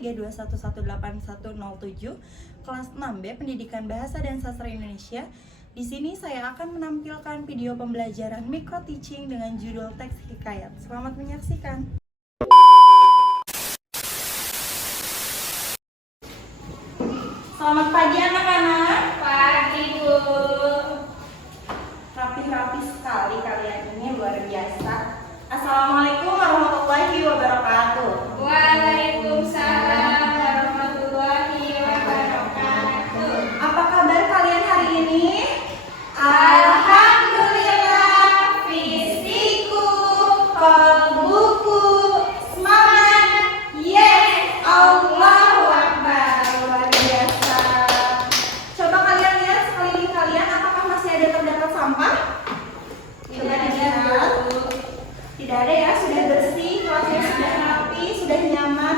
321181107 kelas 6B Pendidikan Bahasa dan Sastra Indonesia. Di sini saya akan menampilkan video pembelajaran micro teaching dengan judul teks hikayat. Selamat menyaksikan. Selamat pagi anak-anak. Pagi, Bu. Rapi-rapi sekali kalian ini, luar biasa. Assalamualaikum warahmatullahi wabarakatuh. Waalaikumsalam warahmatullahi wabarakatuh. Apa kabar kalian hari ini? Alhamdulillah, fisikku, kolbuku, semangat, yes, Allahu Akbar. Luar biasa. Coba kalian lihat sekeliling kalian, apakah masih ada terdapat sampah? Coba dilihat. Tidak ada ya, sudah bersih, kelasnya sudah rapi, sudah nyaman.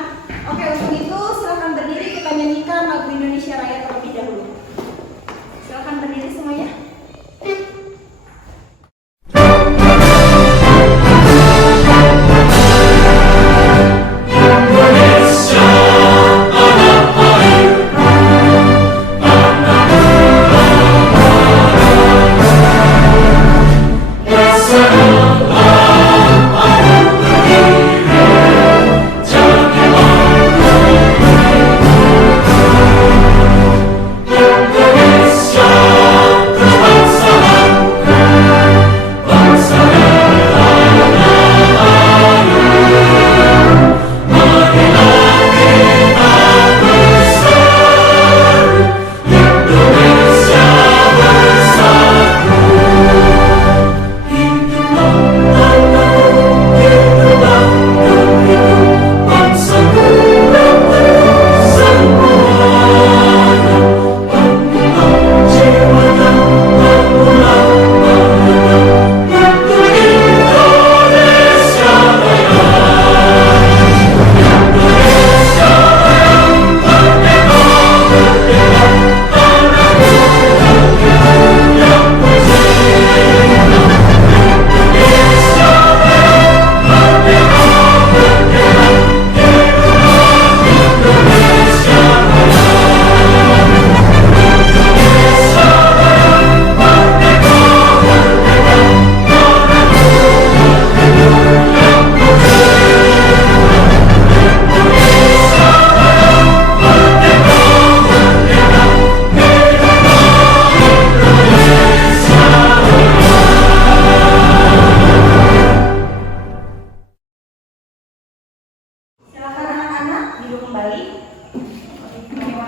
Oke, untuk itu silakan berdiri, kita nyanyikan lagu Indonesia Raya terlebih dahulu. Silakan berdiri semuanya.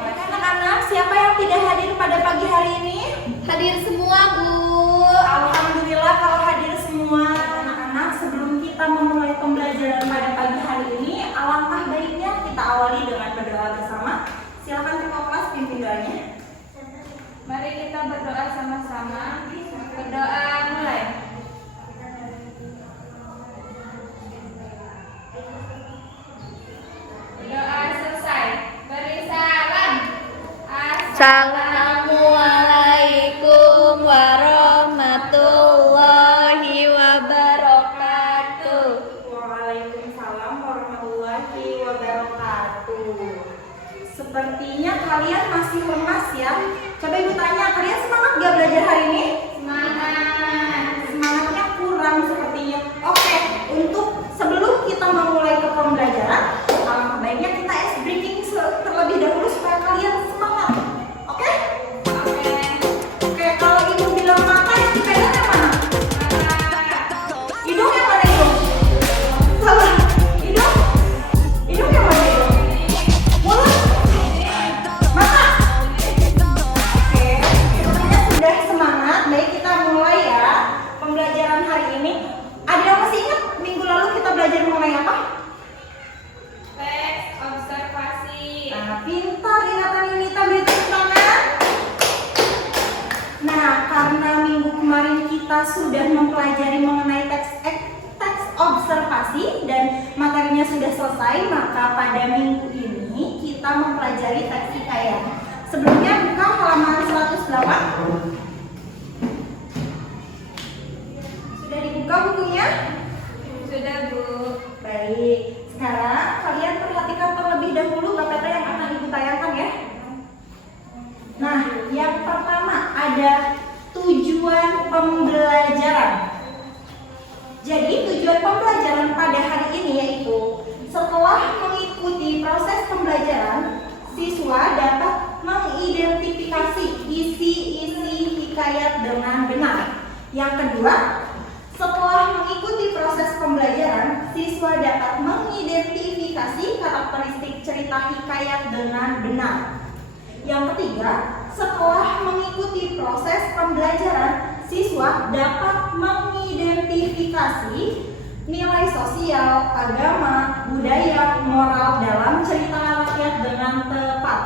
Anak-anak, siapa yang tidak hadir pada pagi hari ini? Hadir semua, Bu. Alhamdulillah kalau hadir semua. Anak-anak, sebelum kita memulai pembelajaran pada pagi hari ini, alangkah baiknya kita awali dengan berdoa bersama. Silakan ketua kelas pimpin doanya. Mari kita berdoa sama-sama. Berdoa mulai. Doa selesai. Beri salam. Assalamualaikum warahmatullahi wabarakatuh. Waalaikumsalam warahmatullahi wabarakatuh. Sepertinya kalian masih lemas ya. Coba ibu tanya, kalian semangat gak belajar hari ini? Semangat. Semangatnya kurang sepertinya. Oke, untuk sebelum kita memulai ke pembelajaran, alangkah baiknya kita ice breaking terlebih dahulu supaya kalian semangat. Oke? Oke, kalau ibu bilang mata yang dipegang yang mana? Hidung yang mana hidung? Salah. Hidung? Hidung yang mana hidung? Mulut? Mata? Oke, semuanya sudah semangat. Baik, kita mulai ya pembelajaran hari ini. Ada yang masih ingat minggu lalu kita belajar mengenai apa? Teks observasi. Nah, pintar ingatan ini, kita beri tepuk tangan. Nah, karena minggu kemarin kita sudah mempelajari mengenai teks observasi dan materinya sudah selesai, maka pada minggu ini kita mempelajari teks hikayat. Sebelumnya buka halaman 108. Sudah dibuka bukunya? Sudah, Bu. Baik, sekarang kalian perhatikan terlebih dahulu Bapak ada tujuan pembelajaran. Jadi tujuan pembelajaran pada hari ini yaitu setelah mengikuti proses pembelajaran, siswa dapat mengidentifikasi isi-isi hikayat dengan benar. Yang kedua, setelah mengikuti proses pembelajaran, siswa dapat mengidentifikasi karakteristik cerita hikayat dengan benar. Yang ketiga, setelah mengikuti proses pembelajaran, siswa dapat mengidentifikasi nilai sosial, agama, budaya, moral dalam cerita rakyat dengan tepat.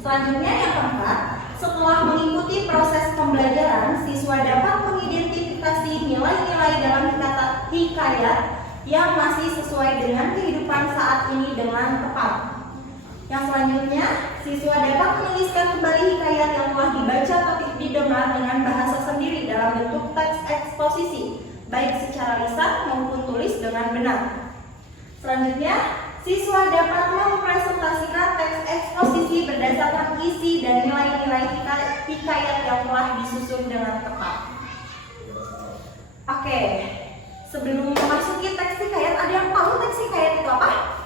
Selanjutnya yang keempat, setelah mengikuti proses pembelajaran, siswa dapat mengidentifikasi nilai-nilai dalam hikayat yang masih sesuai dengan kehidupan saat ini dengan tepat. Yang selanjutnya, siswa dapat menuliskan kembali hikayat yang telah dibaca atau didengar dengan bahasa sendiri dalam bentuk teks eksposisi, baik secara lisan maupun tulis dengan benar. Selanjutnya, siswa dapat mempresentasikan teks eksposisi berdasarkan isi dan nilai-nilai hikayat yang telah disusun dengan tepat. Oke, sebelum memasuki teks hikayat, ada yang tahu teks hikayat itu apa?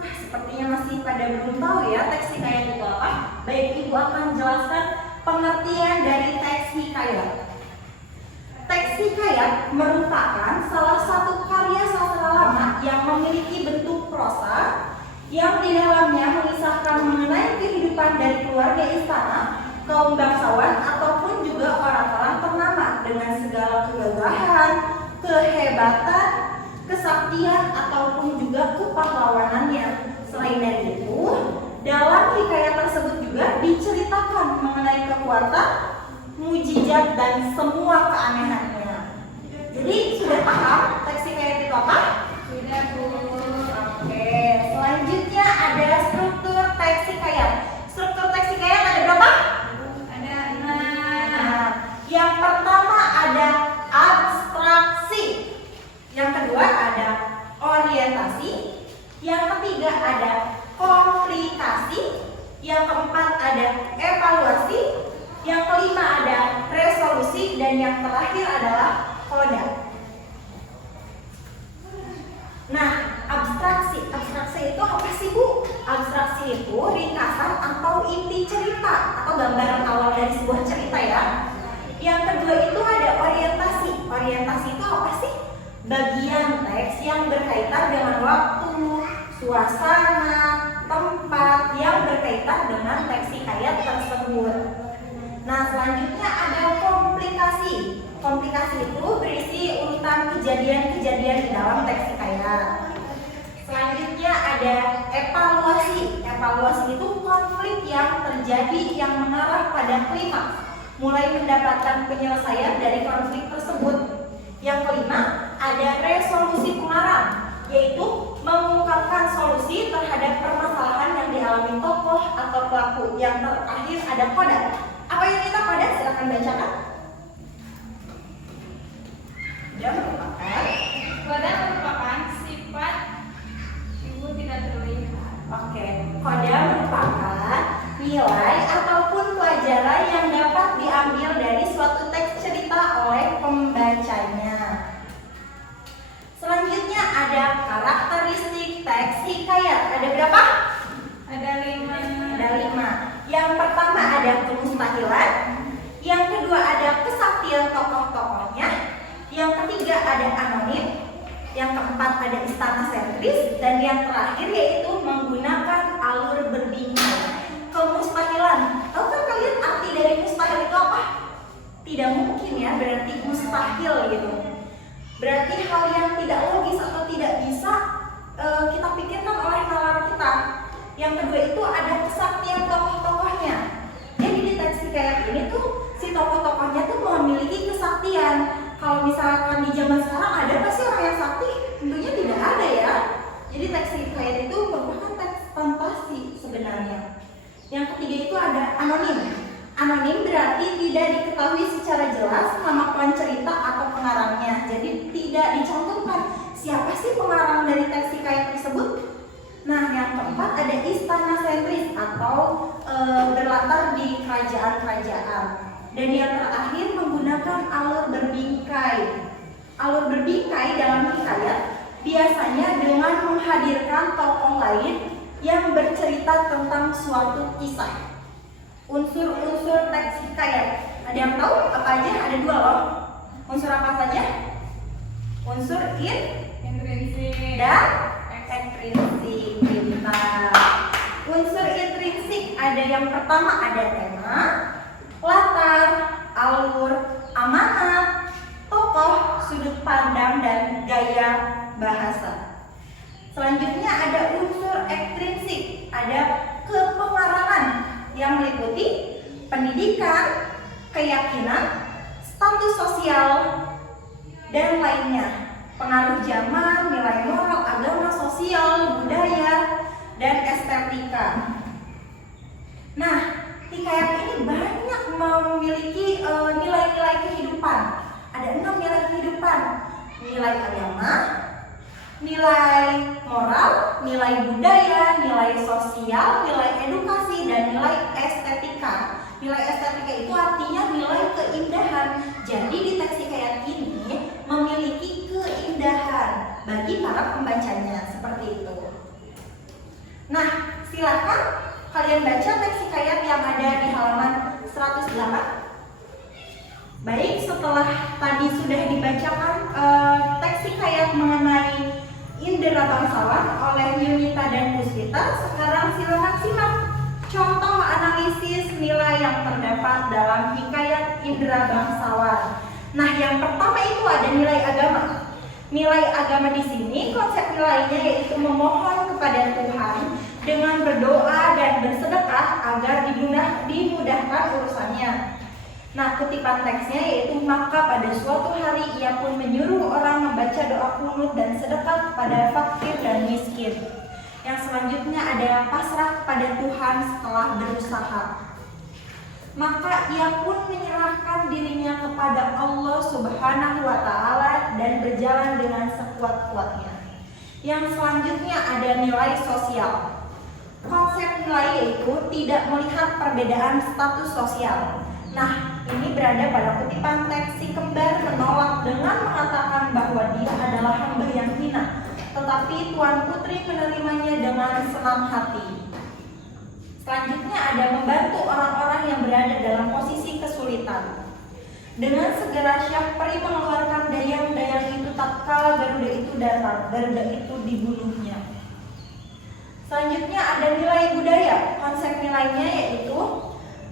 Wah, sepertinya masih pada belum tahu ya teks hikayat itu apa. Baik, Ibu akan jelaskan pengertian dari teks hikayat. Teks hikayat merupakan salah satu karya sastra lama yang memiliki bentuk prosa yang di dalamnya mengisahkan mengenai kehidupan dari keluarga istana, kaum bangsawan, ataupun juga orang-orang ternama dengan segala kegagahan, kehebatan, kesaktian, ataupun juga kepahlawanannya. Selain dari itu, dalam hikayat tersebut juga diceritakan mengenai kekuatan, mujizat, dan semua keanehannya. Jadi sudah paham teks hikayat itu apa? Sudah, Bu. Oke, selanjutnya ada struktur teks hikayat. Struktur teks hikayat ada berapa? Ada 6. Nah, yang pertama ada abstraksi. Yang kedua ada orientasi. Yang ketiga ada komplikasi. Yang keempat ada evaluasi. Yang kelima ada resolusi. Dan yang terakhir adalah koda. Nah, abstraksi itu apa sih, Bu? Abstraksi itu ringkasan atau inti cerita atau gambaran awal dari sebuah cerita ya. Yang kedua itu ada orientasi. Orientasi itu apa sih? Bagian teks yang berkaitan dengan waktu, suasana, tempat yang berkaitan dengan teks hikayat tersebut. Nah, selanjutnya ada komplikasi. Komplikasi itu berisi urutan kejadian-kejadian di dalam teks hikayat. Selanjutnya ada evaluasi. Evaluasi itu konflik yang terjadi yang mengarah pada klimaks, mulai mendapatkan penyelesaian dari konflik tersebut. Yang kelima ada resolusi pengarang, yaitu mengungkapkan solusi terhadap permasalahan yang dialami tokoh atau pelaku. Yang terakhir ada koda. Apa yang kita koda? Silakan bacakan. Koda merupakan sifat, Ibu tidak terlihat. Oke, koda merupakan nilai ataupun pelajaran yang dapat diambil dari suatu teks cerita oleh pembacanya. Selanjutnya ada karakteristik teks hikayat. Ada berapa? Ada 5. Ada 5. Yang pertama ada kemustahilan. Yang kedua ada kesaktian tokoh-tokohnya. Yang ketiga ada anonim. Yang keempat ada istana sentris. Dan yang terakhir yaitu menggunakan alur berbingkai. Kemustahilan. Tahu kan kalian arti dari mustahil itu apa? Tidak mungkin ya, berarti mustahil gitu. Berarti hal yang tidak logis atau tidak bisa kita pikirkan oleh nalar kita. Yang kedua itu ada kesaktian tokoh-tokohnya. Jadi di teks hikayat ini tuh si tokoh-tokohnya tuh memiliki kesaktian. Kalau misalkan di zaman sekarang ada nggak sih orang yang sakti? Tentunya tidak ada ya. Jadi teks hikayat itu merupakan teks fantasi sebenarnya. Yang ketiga itu ada anonim. Anonim berarti tidak diketahui secara jelas nama pencerita atau pengarangnya. Jadi tidak dicantumkan siapa sih pengarang dari teks hikayat tersebut. Nah, yang keempat ada istana sentris atau berlatar di kerajaan-kerajaan. Dan yang terakhir menggunakan alur berbingkai. Alur berbingkai dalam hikayat biasanya dengan menghadirkan tokoh lain yang bercerita tentang suatu kisah. Unsur-unsur teks hikayat. Ada yang tahu apa aja? Ada 2 loh. Unsur apa saja? Unsur intrinsik dan ekstrinsik. Pintar. Unsur intrinsik ada yang pertama ada tema, latar, alur, amanat, tokoh, sudut pandang, dan gaya bahasa. Selanjutnya ada unsur ekstrinsik, ada kepengarangan yang meliputi pendidikan, keyakinan, status sosial, dan lainnya. Pengaruh zaman, nilai moral, agama, sosial, budaya, dan estetika. Nah, hikayat ini banyak memiliki nilai-nilai kehidupan. Ada 6 nilai kehidupan: nilai agama, nilai moral, nilai budaya, nilai sosial, nilai edukasi, dan nilai estetika. Nilai estetika itu artinya nilai keindahan. Jadi di teks hikayat ini memiliki keindahan bagi para pembacanya, seperti itu. Nah, silakan kalian baca teks hikayat yang ada di halaman 108. Baik, setelah tadi sudah dibacakan teks hikayat mengenai Indra Bangsawan oleh Yunita dan Puspita, sekarang silakan simak contoh analisis nilai yang terdapat dalam hikayat Indra Bangsawan. Nah, yang pertama itu ada nilai agama. Nilai agama di sini konsep nilainya yaitu memohon kepada Tuhan dengan berdoa dan bersedekah agar dimudahkan urusannya. Nah, kutipan teksnya yaitu maka pada suatu hari ia pun menyuruh orang membaca doa kunut dan sedekah kepada fakir dan miskin. Yang selanjutnya ada pasrah kepada Tuhan setelah berusaha. Maka ia pun menyerahkan dirinya kepada Allah Subhanahu wa Ta'ala dan berjalan dengan sekuat-kuatnya. Yang selanjutnya ada nilai sosial. Konsep nilai yaitu tidak melihat perbedaan status sosial. Nah, ini berada pada kutipan teks. Si kembar menolak dengan mengatakan bahwa dia adalah hamba yang hina, tetapi Tuan Putri menerimanya dengan senang hati. Selanjutnya ada membantu orang-orang yang berada dalam posisi kesulitan. Dengan segera Syahpri mengeluarkan dayang-dayang itu tatkala Garuda itu datang, Garuda itu dibunuhnya. Selanjutnya ada nilai budaya. Konsep nilainya yaitu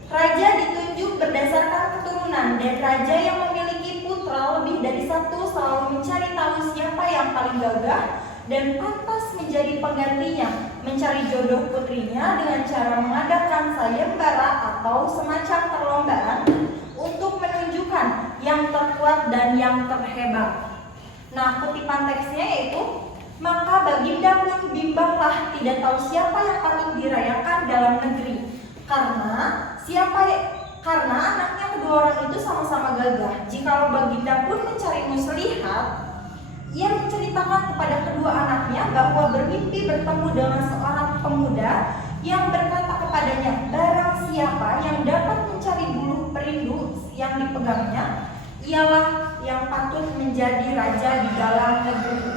raja ditunjuk berdasarkan keturunan, dan raja yang memiliki putra lebih dari satu selalu mencari tahu siapa yang paling gagah dan pantas menjadi penggantinya, mencari jodoh putrinya dengan cara mengadakan sayembara atau semacam perlombaan untuk menunjukkan yang terkuat dan yang terhebat. Nah, kutipan teksnya yaitu maka Baginda pun bimbanglah, tidak tahu siapa yang paling dirayakan dalam negeri, karena anaknya kedua orang itu sama-sama gagah. Jikalau Baginda pun mencari muslihat, ia menceritakan kepada kedua anaknya bahwa bermimpi bertemu dengan seorang pemuda yang berkata kepadanya, barang siapa yang dapat mencari buluh perindu yang dipegangnya, ialah yang patut menjadi raja di dalam negeri.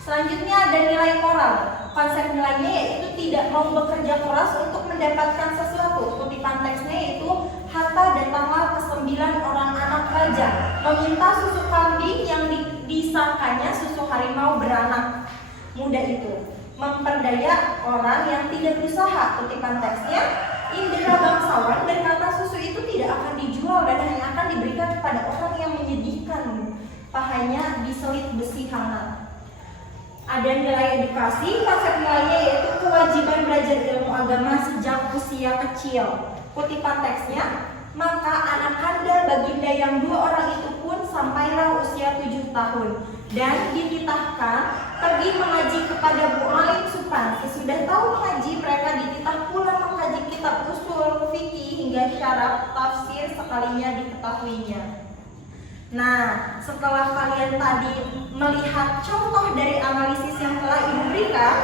Selanjutnya ada nilai moral. Konsep nilainya yaitu tidak mau bekerja keras untuk mendapatkan sesuatu. Kutipan teksnya yaitu Hatta datanglah ke 9 orang anak raja, meminta susu kambing yang disangkanya susu harimau beranak muda itu, memperdaya orang yang tidak berusaha. Kutipan teksnya, Indra Bangsawan berkata susu itu tidak akan dijual dan hanya akan diberikan kepada orang yang menyedihkan pahanya diselit besi hangat. Ada nilai edukasi. Konsep nilainya yaitu kewajiban belajar ilmu agama sejak usia kecil. Kutipan teksnya, maka anak kanda Baginda yang 2 orang itu pun sampailah usia 7 tahun dan dititahkan pergi mengaji kepada Bu Alim Supan. Sesudah tahu mengaji, mereka dititah pula mengkaji kitab usul fikih hingga syarah tafsir sekalinya diketahuinya. Nah, setelah kalian tadi melihat contoh dari analisis yang telah Ibu berikan,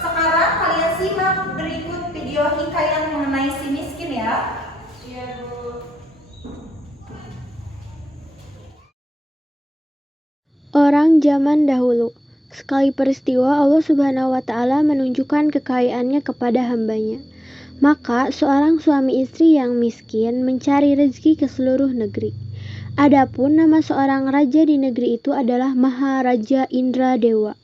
sekarang kalian simak berikut video video hikayat mengenai si miskin ya. Iya, Bu. Orang zaman dahulu. Sekali peristiwa Allah Subhanahu wa Ta'ala menunjukkan kekayaannya kepada hambanya. Maka seorang suami istri yang miskin mencari rezeki ke seluruh negeri. Adapun nama seorang raja di negeri itu adalah Maharaja Indradewa.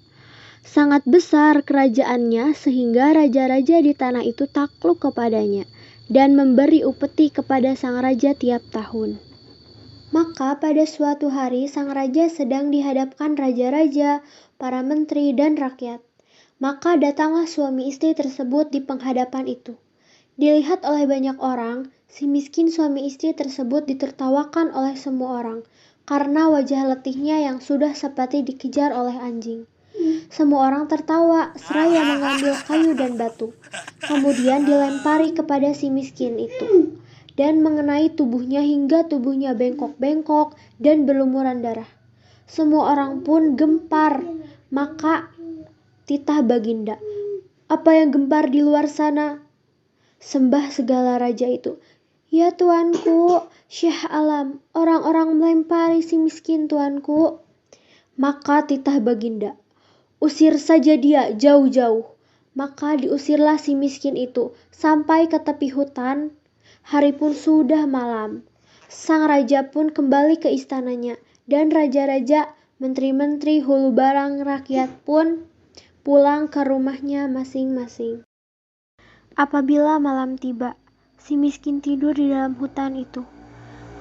Sangat besar kerajaannya sehingga raja-raja di tanah itu takluk kepadanya dan memberi upeti kepada sang raja tiap tahun. Maka pada suatu hari sang raja sedang dihadapkan raja-raja, para menteri dan rakyat. Maka datanglah suami istri tersebut di penghadapan itu. Dilihat oleh banyak orang, si miskin suami istri tersebut ditertawakan oleh semua orang karena wajah letihnya yang sudah seperti dikejar oleh anjing. Semua orang tertawa seraya mengambil kayu dan batu. Kemudian dilempari kepada si miskin itu dan mengenai tubuhnya hingga tubuhnya bengkok-bengkok dan berlumuran darah. Semua orang pun gempar. Maka titah Baginda, "Apa yang gempar di luar sana?" Sembah segala raja itu, "Ya tuanku, Syekh Alam, orang-orang melempari si miskin tuanku." Maka titah Baginda, "Usir saja dia jauh-jauh." Maka diusirlah si miskin itu sampai ke tepi hutan. Hari pun sudah malam. Sang raja pun kembali ke istananya dan raja-raja, menteri-menteri, hulu barang rakyat pun pulang ke rumahnya masing-masing. Apabila malam tiba, si miskin tidur di dalam hutan itu.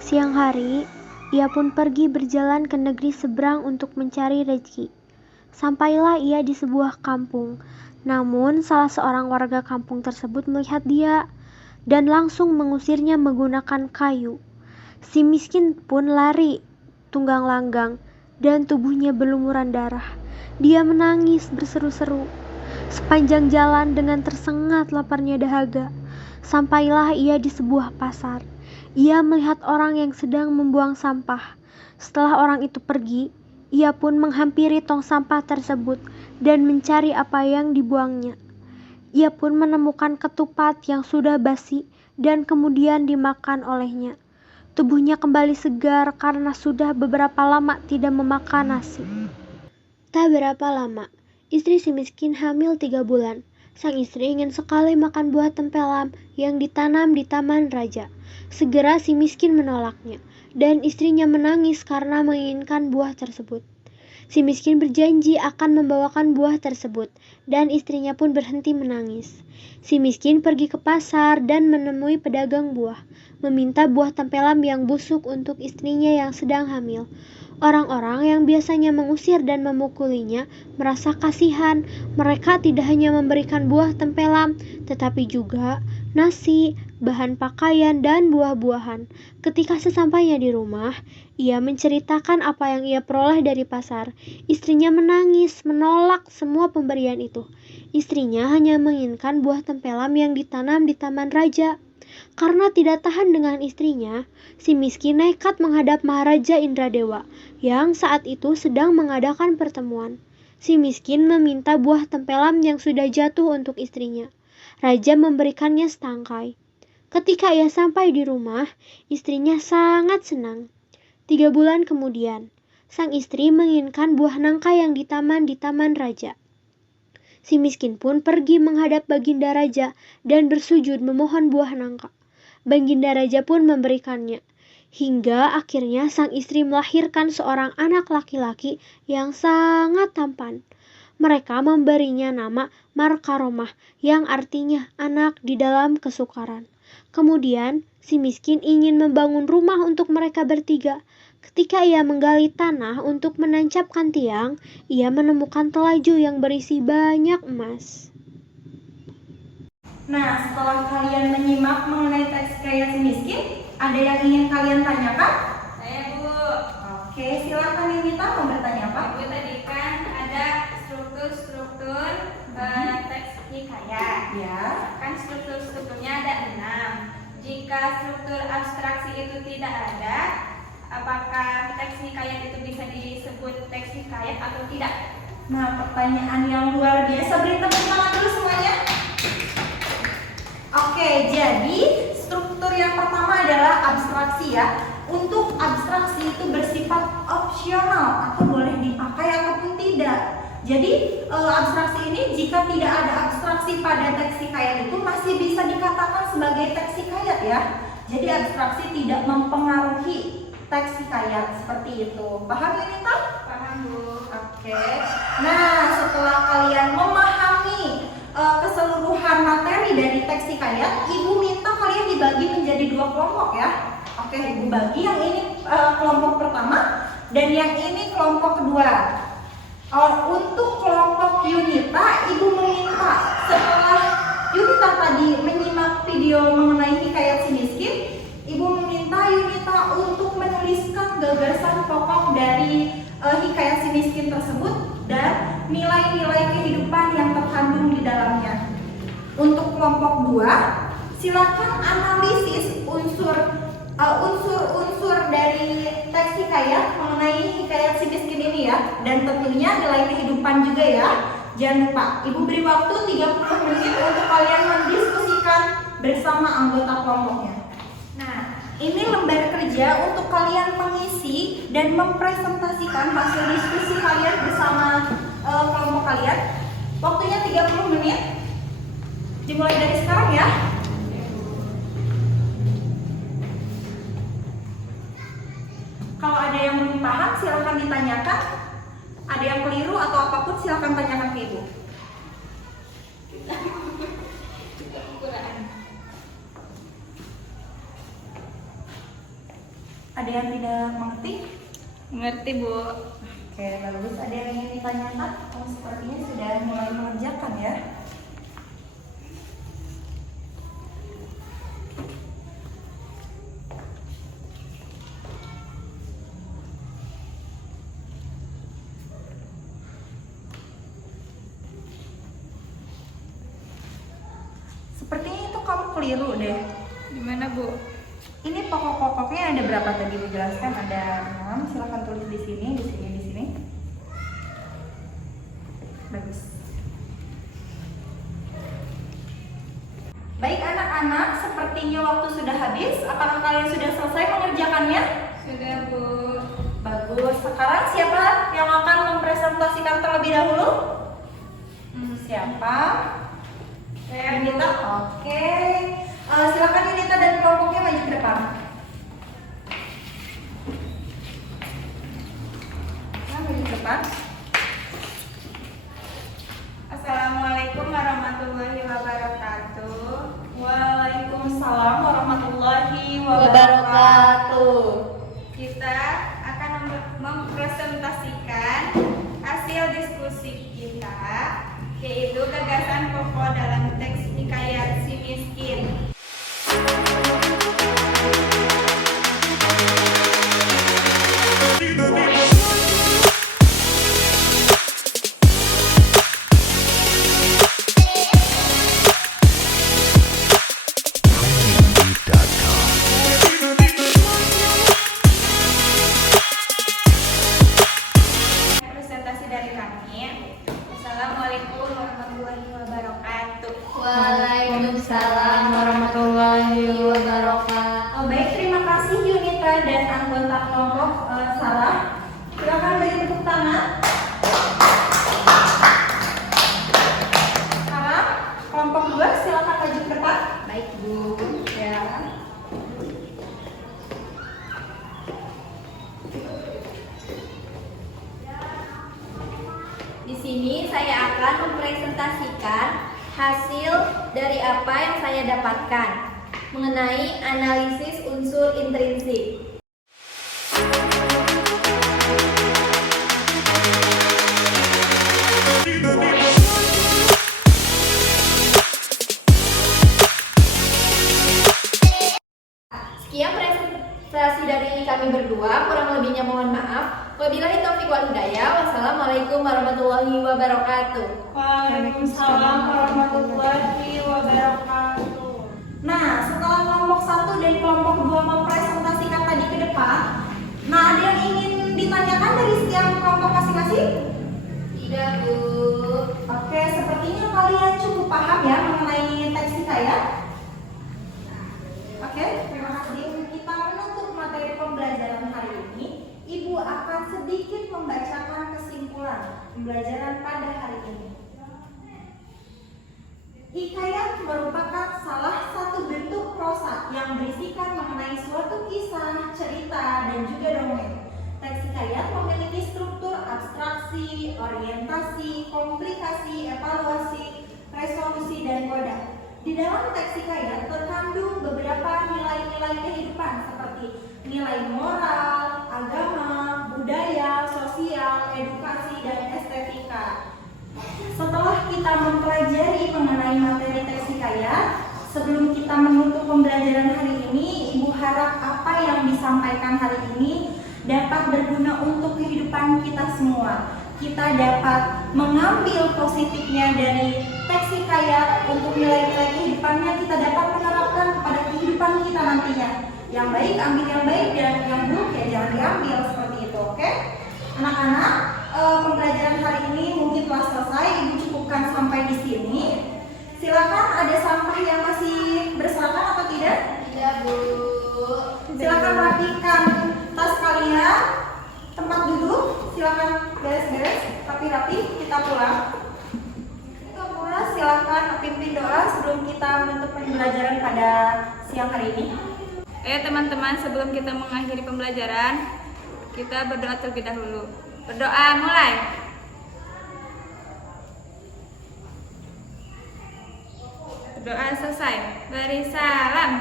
Siang hari, ia pun pergi berjalan ke negeri seberang untuk mencari rezeki. Sampailah ia di sebuah kampung. Namun salah seorang warga kampung tersebut melihat dia dan langsung mengusirnya menggunakan kayu. Si miskin pun lari tunggang langgang dan tubuhnya berlumuran darah. Dia menangis berseru-seru. Sepanjang jalan dengan tersengat laparnya dahaga, sampailah ia di sebuah pasar. Ia melihat orang yang sedang membuang sampah. Setelah orang itu pergi, ia pun menghampiri tong sampah tersebut dan mencari apa yang dibuangnya. Ia pun menemukan ketupat yang sudah basi dan kemudian dimakan olehnya. Tubuhnya kembali segar karena sudah beberapa lama tidak memakan nasi. Tak berapa lama, istri si miskin hamil 3 bulan. Sang istri ingin sekali makan buah tempelam yang ditanam di taman raja. Segera si miskin menolaknya, dan istrinya menangis karena menginginkan buah tersebut. Si miskin berjanji akan membawakan buah tersebut, dan istrinya pun berhenti menangis. Si miskin pergi ke pasar dan menemui pedagang buah, meminta buah tempelam yang busuk untuk istrinya yang sedang hamil. Orang-orang yang biasanya mengusir dan memukulinya merasa kasihan. Mereka tidak hanya memberikan buah tempelam, tetapi juga nasi, bahan pakaian, dan buah-buahan. Ketika sesampainya di rumah, ia menceritakan apa yang ia peroleh dari pasar. Istrinya menangis, menolak semua pemberian itu. Istrinya hanya menginginkan buah tempelam yang ditanam di taman raja. Karena tidak tahan dengan istrinya, si miskin nekat menghadap Maharaja Indradewa yang saat itu sedang mengadakan pertemuan. Si miskin meminta buah tempelam yang sudah jatuh untuk istrinya. Raja memberikannya setangkai. Ketika ia sampai di rumah, istrinya sangat senang. 3 bulan kemudian, sang istri menginginkan buah nangka yang ditanam di taman raja. Si miskin pun pergi menghadap Baginda Raja dan bersujud memohon buah nangka. Baginda Raja pun memberikannya. Hingga akhirnya sang istri melahirkan seorang anak laki-laki yang sangat tampan. Mereka memberinya nama Markaromah yang artinya anak di dalam kesukaran. Kemudian si miskin ingin membangun rumah untuk mereka bertiga. Ketika ia menggali tanah untuk menancapkan tiang, ia menemukan telaju yang berisi banyak emas. Nah, setelah kalian menyimak mengenai teks hikayat si miskin, ada yang ingin kalian tanyakan? Saya, Bu. Oke, silakan Ninita mau bertanya apa? Bu, tadi kan ada struktur-struktur teks hikayat. Ya. Kan strukturnya ada 6. Jika struktur abstraksi itu tidak ada, apakah teks hikayat itu bisa disebut teks hikayat atau tidak? Nah, pertanyaan yang luar biasa. Beri tepuk tangan dulu semuanya. Oke, jadi struktur yang pertama adalah abstraksi ya. Untuk abstraksi itu bersifat opsional atau boleh dipakai ataupun tidak. Jadi abstraksi ini jika tidak ada abstraksi pada teks hikayat itu masih bisa dikatakan sebagai teks hikayat ya. Jadi abstraksi tidak mempengaruhi teks hikayat seperti itu. Paham Yunita? Paham, Bu. Oke. Nah, setelah kalian memahami keseluruhan materi dari teks hikayat, Ibu minta kalian dibagi menjadi 2 kelompok ya. Oke, Ibu bagi yang ini kelompok pertama dan yang ini kelompok kedua. Untuk kelompok Yunita, Ibu meminta setelah Yunita tadi menyimak video mengenai hikayat si miskin, Ibu meminta Yunita untuk menuliskan gagasan pokok dari hikayat si miskin tersebut dan nilai-nilai kehidupan yang terkandung di dalamnya. Untuk kelompok 2, silakan analisis unsur-unsur dari teks hikayat mengenai hikayat si miskin ini ya, dan tentunya nilai kehidupan juga ya. Jangan lupa, Ibu beri waktu 30 menit untuk kalian mendiskusikan bersama anggota kelompoknya. Nah, ini lembar kerja untuk kalian mengisi dan mempresentasikan hasil diskusi kalian bersama kelompok kalian. Waktunya 30 menit. Dimulai dari sekarang ya. Kalau ada yang belum paham silakan ditanyakan. Ada yang keliru atau apapun silakan tanyakan ke Ibu. Ada yang tidak mengerti? Mengerti, Bu. Oke, bagus. Ada yang ingin ditanyakan? Oh, sepertinya sudah mulai mengerjakan ya. Sepertinya itu kamu keliru deh. Gimana, Bu? Ini pokok-pokoknya ada berapa tadi dijelaskan? Ada 6. Silakan tulis di sini, di sini, di sini. Bagus. Baik anak-anak, sepertinya waktu sudah habis. Apakah kalian sudah selesai mengerjakannya? Sudah, Bu. Bagus. Sekarang siapa yang akan mempresentasikan terlebih dahulu? Siapa? Saya, Bu. Yunita. Oke. Silakan Yunita dan kelompoknya maju ke depan. Maju ke depan. Assalamualaikum warahmatullahi wabarakatuh. Waalaikumsalam warahmatullahi wabarakatuh. Kita akan mempresentasikan hasil diskusi kita, yaitu gagasan pokok dalam teks hikayat si miskin. Presentasi dari kami. Assalamualaikum warahmatullahi wabarakatuh. Waalaikumsalam warahmatullahi wabarakatuh. Oh, baik, terima kasih Yunita dan anggota kelompok Sarah. Silakan beri tepuk tangan. Sekarang kelompok 2 silakan maju ke depan. Baik, Bu. Ya. Di sini saya akan mempresentasikan hasil dari apa yang saya dapatkan mengenai analisis unsur intrinsik. Sekian presentasi dari kami berdua, kurang lebihnya mohon maaf. Wabillahi taufiq wal hidayah. Wassalamualaikum warahmatullahi wabarakatuh. Waalaikumsalam warahmatullahi wabarakatuh. Nah, setelah kelompok 1 dan kelompok 2 mempresentasikan tadi ke depan, nah ada yang ingin ditanyakan dari setiap kelompok masing-masing? Tidak, Bu. Oke, sepertinya kalian cukup paham ya mengenai teks hikayat. memiliki struktur abstraksi, orientasi, komplikasi, evaluasi, resolusi, dan koda. Di dalam teks hikayat terkandung beberapa nilai-nilai kehidupan seperti nilai moral, agama, budaya, sosial, edukasi, dan estetika. Setelah kita mempelajari mengenai materi teks hikayat, sebelum kita menutup pembelajaran hari ini, Ibu harap apa yang disampaikan hari ini dapat berguna untuk kehidupan kita semua. Kita dapat mengambil positifnya dari teks hikayat untuk nilai-nilai kehidupannya, kita dapat menerapkan pada kehidupan kita nantinya. Yang baik ambil yang baik dan yang buruk ya jangan diambil, seperti itu, oke? Anak-anak, pembelajaran hari ini mungkin telah selesai, Ibu cukupkan sampai di sini. Silakan, ada sampah yang masih berserakan atau tidak? Tidak, Bu. Silakan rapikan tas kalian, tempat duduk, silakan beres-beres, rapi-rapi, kita pulang. Kita pulang, silakan pimpin doa sebelum kita menutup pembelajaran pada siang hari ini. Teman-teman, sebelum kita mengakhiri pembelajaran, kita berdoa terlebih dahulu. Berdoa mulai. Doa selesai. Beri salam.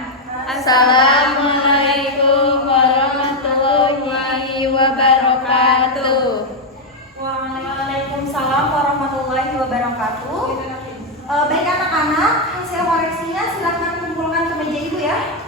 Assalamualaikum warahmatullahi wabarakatuh. Waalaikumsalam warahmatullahi wabarakatuh. Baik anak-anak, hasil koreksinya silakan kumpulkan ke meja Ibu ya.